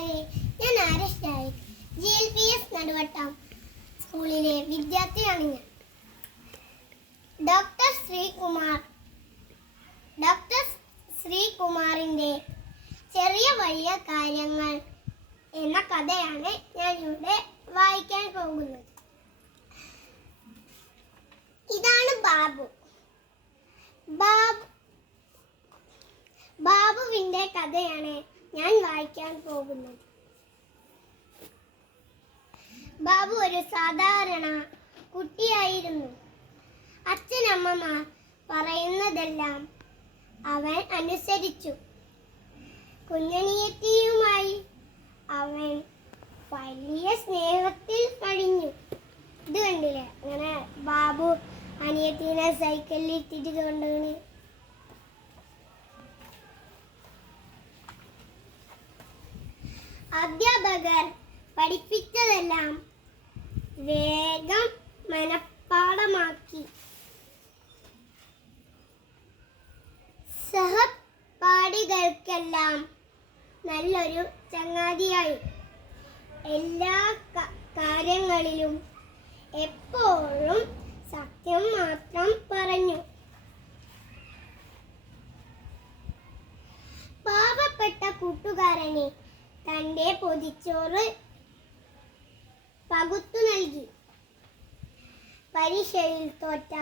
കൂട്ടുകാരെ, ഞാൻ Arish Naik, GLPS Naduvattom സ്കൂളിലെ വിദ്യാർത്ഥിയാണ് ഞാൻ. ഡോക്ടർ ശ്രീകുമാറിൻ്റെ ചെറിയ വലിയ കാര്യങ്ങൾ എന്ന കഥയാണ് ഞാൻ ഇവിടെ വായിക്കാൻ പോകുന്നത്. ഇതാണ് ബാബുവിൻ്റെ കഥയാണ് ഞാൻ വായിക്കാൻ പോകുന്നത്. ബാബു ഒരു സാധാരണ കുട്ടിയായിരുന്നു. അച്ഛനമ്മമാർ പറയുന്നതെല്ലാം അവൻ അനുസരിച്ചു. കുഞ്ഞനിയത്തിയുമായി അവൻ വലിയ സ്നേഹത്തിൽ കഴിഞ്ഞു. ഇത് കണ്ടില്ലേ, അങ്ങനെ ബാബു അനിയത്തിനെ സൈക്കിളിൽ ഇട്ടിട്ട് കൊണ്ടുപോയി. അധ്യാപകർ പഠിപ്പിച്ചതെല്ലാം വേഗം മനഃപ്പാഠമാക്കി. സഹപാഠികൾക്കെല്ലാം നല്ലൊരു ചങ്ങാതിയായി. എല്ലാ കാര്യങ്ങളിലും എപ്പോഴും സത്യം മാത്രം പറഞ്ഞു. പാവപ്പെട്ട കൂട്ടുകാരനെ തൻ്റെ പൊതിച്ചോറ് പകുത്തു നൽകി. പരീക്ഷയിൽ തോറ്റ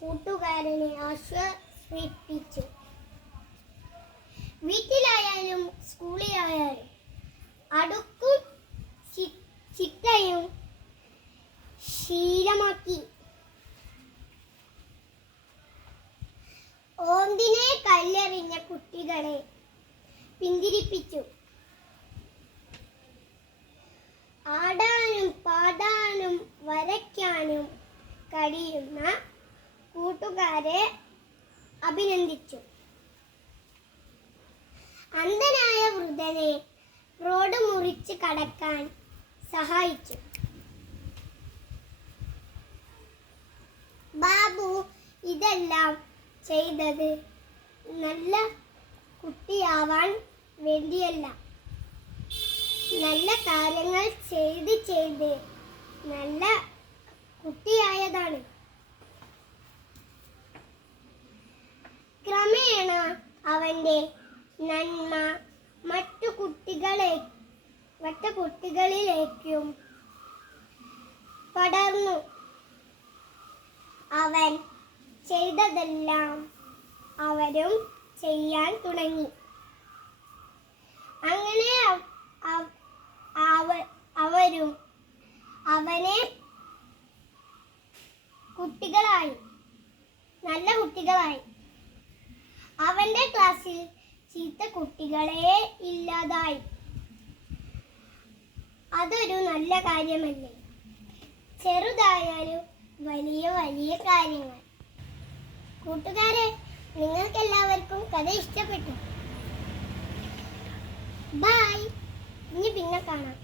കൂട്ടുകാരനെ ആശ്വസിപ്പിച്ചു. വീട്ടിലായാലും സ്കൂളിലായാലും അടുക്കും ചിട്ടയും ശീലമാക്കി. ഓന്തിനെ കല്ലെറിഞ്ഞ കുട്ടികളെ പിന്തിരിപ്പിച്ചു. ആടാനും പാടാനും വരയ്ക്കാനും കഴിയുന്ന കൂട്ടുകാരെ അഭിനന്ദിച്ചു. അന്ധനായ വൃദ്ധനെ റോഡ് മുറിച്ച് കടക്കാൻ സഹായിച്ചു. ബാബു ഇതെല്ലാം ചെയ്തത് നല്ല കുട്ടിയാവാൻ വേണ്ടിയല്ല, നല്ല കാര്യങ്ങൾ ചെയ്ത് നല്ല കുട്ടിയായതാണ്. ക്രമേണ അവന്റെ നന്മ മറ്റു കുട്ടികളിലേക്കും പടർന്നു. അവൻ ചെയ്തതെല്ലാം അവരും ചെയ്യാൻ തുടങ്ങി. അങ്ങനെ അവരും അവനെ നല്ല കുട്ടികളായി. അവന്റെ ക്ലാസ്സിൽ ചീത്ത കുട്ടികളെ ഇല്ലാതായി. അതൊരു നല്ല കാര്യമല്ലേ? ചെറുതായാലും വലിയ വലിയ കാര്യങ്ങൾ. കൂട്ടുകാരെ, നിങ്ങൾക്കെല്ലാവർക്കും കഥ ഇഷ്ടപ്പെട്ടു? ബൈ, ഇനി പിന്നെ കാണാം.